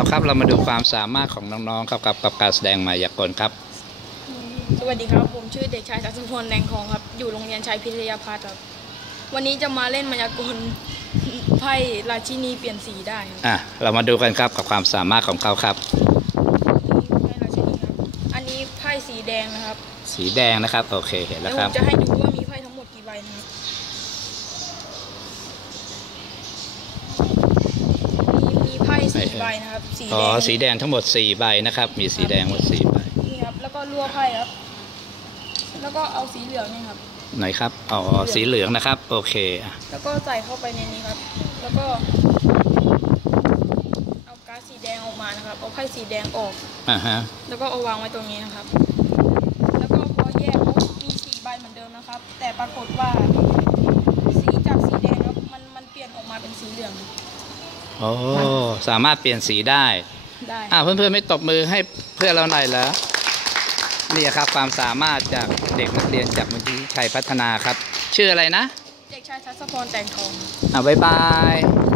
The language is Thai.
เอาครับเรามาดูความสามารถของน้องๆครับกับกับการแสดงมายากลครับ สวัสดีครับ ผมชื่อเด็กชายสักสุพลแดงทองครับ อยู่โรงเรียนชัยพิทยาพัฒน์ครับ วันนี้จะมาเล่นมายากลไพ่ราชินีเปลี่ยนสีได้ครับอะเรามาดูกันครับกับความสามารถของเขาครับ ไพ่ราชินีครับ อันนี้ไพ่สีแดงนะครับสีแดงนะครับ โอเคเห็นแล้แล้ววผครับมจะให้ดูว่ามีไพ่ทั้งหมดกี่ใบนะครับมีมีไพ่สี่ ใบนะครับสีอ๋อแดงสีแดงทั้งหมด4ใบนะครับ มีสีแดงหมด4ใบนี่ครับแล้วก็รั่วไพ่ครับ แล้วก็เอาสีเหลืองเนี่ยครับไหนครับอ๋อสีเหลืองนะครับ โอเคอะแล้วก็ใส่เข้าไปในนี้ครับ แล้วก็ เอาก๊าซสีแดงออกมานะครับเอาไพ่สีแดงออกอ่าฮะแล้วก็เอาวางไว้ตรงนี้นะครับ แล้วก็พอแยกปุ๊บมีสีใบเหมือนเดิมนะครับ แต่ปรากฏว่า สีจากสีแดงครับมันมันเปลี่ยนออกมาเป็นสีเหลือง โอ้สามารถเปลี่ยนสีได้ได้อ่าเพื่อนๆไม่ตบมือให้เพื่อนเราหน่อยเหรอนี่ครับความสามารถจากเด็กนักเรียนจากมูลที่ชัยพัฒนาครับ ชื่ออะไรนะ เด็กชายทัศพรแตงทองอ่าบ๊ายบาย